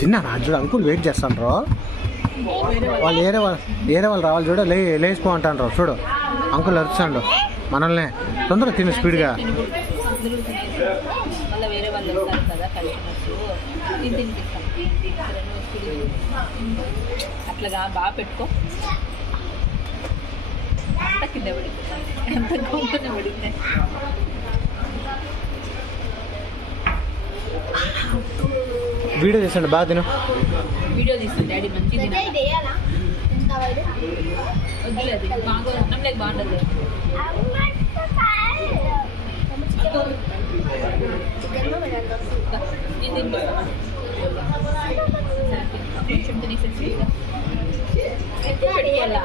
తిన్నాను అది చూడు అంకుల్ వెయిట్ చేస్తాను రా వాళ్ళు ఏరే వాళ్ళు రావాలి చూడ లేచిపో అంటాను చూడు అంకుల్ అరుస్తాడు మనల్ని తొందరగా తిను స్పీడ్గా. అట్లాగా బాగా పెట్టుకో. అంత కింద పడిపోతాను, ఎంత గొప్పనే పడింది. వీడియో తీసండి బాగా తిను. వీడియో తీస్తాను డాడీ మంచి వద్దులే, అది బాగా అన్నం లేక బాగుండదు. నేను తినిపిస్తాను కొంచెం తినేసేసి ఎక్కువ పెట్టేయాలా.